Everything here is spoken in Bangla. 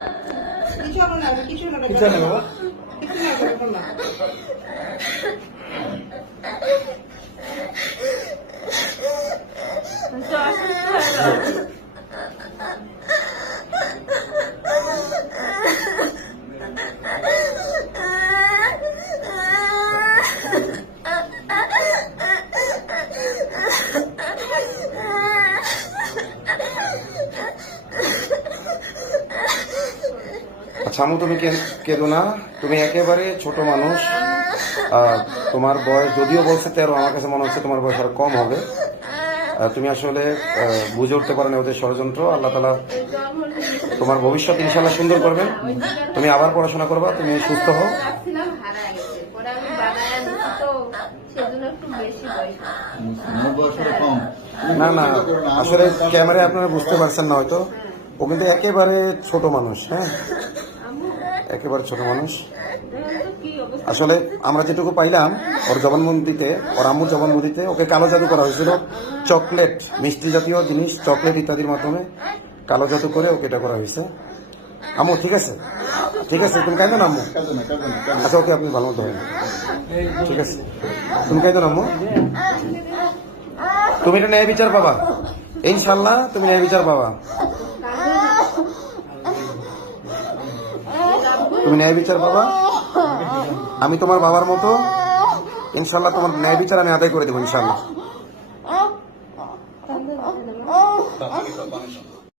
কিছু হবে না, কিছু হবে না, কিছু না বাবা। কিছু না করবো না। তো অসুস্থ হয়ে গেল। আচ্ছা আমু, তুমি কেঁদো না। তুমি একেবারে ছোট মানুষ। তোমার বয়স যদিও বলছে 13, আমার কাছে মনে হচ্ছে তোমার বয়স আরো কম হবে। তুমি আসলে বুঝে উঠতে পারো না ওদের ষড়যন্ত্র। আল্লাহ তাআলা তোমার ভবিষ্যৎ ইনশাআল্লাহ সুন্দর করবেন। তুমি আবার পড়াশোনা করবা, তুমি সুস্থ হও। রাখছিলাম হারায় গেছে, পরে আমি বানায় আনছি তো সেজন্য একটু বেশি পয়সা। না না, আসলে ক্যামেরায় আপনারা বুঝতে পারছেন না হয়তো, ও কিন্তু একেবারে ছোট মানুষ। হ্যাঁ, একেবারে ছোট মানুষ। আসলে আমরা যেটুকু পাইলাম ওর জবানবন্দিতে, ওর আম্মুর জবানবন্দিতে ওকে কালো জাদু করা হয়েছিল। চকলেট, মিষ্টি জাতীয় জিনিস, চকলেট ইত্যাদির মাধ্যমে কালো জাদু করে ওকে এটা করা হয়েছে। আম্মু ঠিক আছে, ঠিক আছে, তুমি কাঁদো না আম্মু। আচ্ছা ওকে, আপনি ভালো মতো হবেন, ঠিক আছে। তুমি কাঁদো না আম্মু, তুমি এটা ন্যায় বিচার পাবা ইনশাল্লাহ, তুমি ন্যায় বিচার পাবা, তুমি ন্যায় বিচার পাবা। আমি তোমার বাবার মতো ইনশাল্লাহ তোমার ন্যায় বিচার আমি আদায় করে দেবো ইনশাল্লাহ।